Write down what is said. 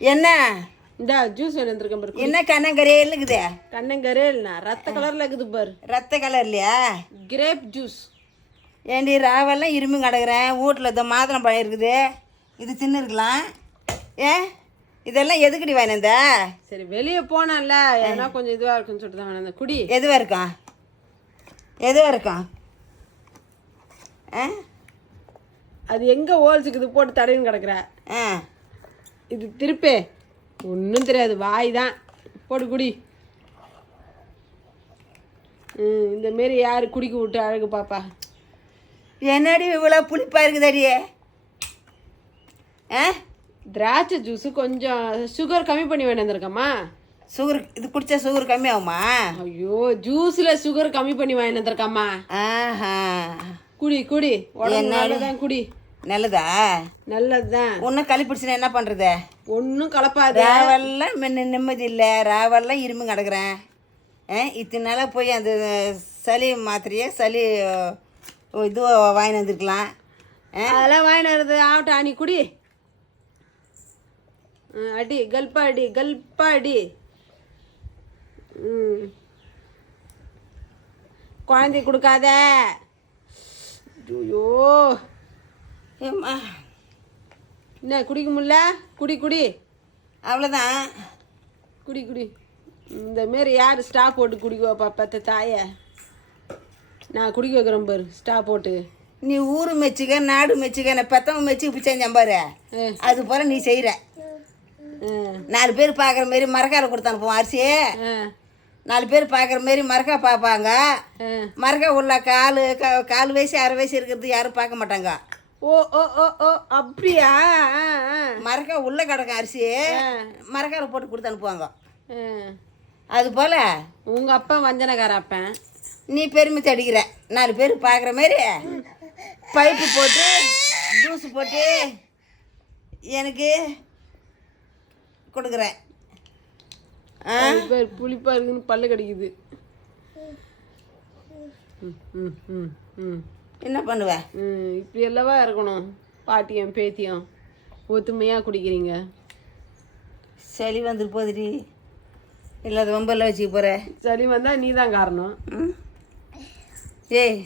என்ன? இந்த ஜூஸ் வேணும் வந்திருக்கேன் பாரு என்ன கண்ணங்கரையில் இருக்குது கண்ணங்கரேல்னா ரத்த கலர்ல இருக்குது பாரு. ரத்த கலர்லையா? கிரேப் ஜூஸ் ஏண்டி ராவெல்லாம் இரும்பு கிடக்குறேன் வீட்டில் இந்த மாதுளம் பழம் இருக்குது. இது தின்னு இருக்கலாம் ஏ? இதெல்லாம் எதுக்குடி வாங்கினந்த சரி வெளியே போனால ஏன்னா கொஞ்சம் இதுவா இருக்குன்னு சொல்லிட்டு தான் வேணும் குடி. எதுவாக இருக்கான் எதுவாக இருக்கான் ஆ? அது எங்க ஹோல்ஸுக்கு இது போட்டு தடவின்னு கிடக்குற? ஆ. இது திருப்பே. ஒன்றும் தெரியாது. வாய் தான் போடு குடி. ம் இந்த மாரி யார் குடிக்க விட்டு அழகு பாப்பா? என்னடி இவ்வளோ புளிப்பாக இருக்குதடி? ஆ? திராட்சை ஜூஸு கொஞ்சம் சுகர் கம்மி பண்ணி வேணும் வந்திருக்கம்மா. சுகர் இது குடித்தா சுகர் கம்மியாகுமா? ஐயோ ஜூஸில் சுகர் கம்மி பண்ணி வாங்கி வந்திருக்கம்மா. ஆஹா. குடி குடி. உடம்பு நல்லதான் குடி. நல்லதா? நல்லது தான் ஒன்றும் களி பிடிச்சுனா என்ன பண்ணுறது ஒன்றும் கலப்பாது. ராவெல்லாம் மின்ன நிம்மதி இல்லை. ராவெல்லாம் இரும்பு கிடக்குறேன். ஆ இத்தனை நாளாக போய் அந்த சளி மாத்திரையே சளி இது வாங்கிட்டு வந்துருக்கலாம். அதெல்லாம் வாங்கிட்டு வருது ஆகட்டும் அணி குடி. அடி கல்பா அடி கல்பா அடி. ம். குழந்தை கொடுக்காத. ஐயோ. ஏம்மா? என்ன குடிக்க முடியல? குடி குடி. அவ்வளோதான் குடி குடி. இந்த மாரி யார் ஸ்டா போட்டு குடிக்க வைப்பா பத்த தாய? நான் குடிக்க வைக்கிறேன் பாரு ஸ்டா போட்டு. நீ ஊர் மெச்சுக்க நாடு மெச்சுக்க நான் பெத்தவங்க மெச்சுக்க பிச்சைஞ்சம் பாரு. அது போல் நீ செய்கிற நாலு பேர் பார்க்குற மாரி மரக்கார கொடுத்து அனுப்புவோம் அரிசி நாலு பேர் பார்க்குற மாரி மரக்கா பார்ப்பாங்க. மரக்கா உள்ள கால் க கால் வயசு அரை வயசு இருக்கிறது யாரும் பார்க்க மாட்டாங்க. ஓ ஓ ஓ ஓ அப்படியா? மரக்கா உள்ள கிடக்கும் அரிசி. மரக்கார போட்டு கொடுத்து அனுப்புவாங்க. அது போல் உங்க அப்பா வஞ்சனக்கார அப்பன் நீ பெருமை அடிக்கிற நாலு பேர் பார்க்குற மாதிரி பைப்பு போட்டு ஜூஸ் போட்டு எனக்கு கொடுக்குறேன். புளிப்பா இருக்குன்னு பல்லு கடிக்குது. ம், ம், ம், ம். என்ன பண்ணுவேன் இப்படி அல்லவா இருக்கணும்? பாட்டியும் பேத்தியும் ஒத்துமையா குடிக்கிறீங்க. சளி வந்துட்டு போகுதுடி இல்லாத வம்பெல்லாம் வச்சுக்க போகிற சளி வந்தா நீ தான் காரணம் ஏய்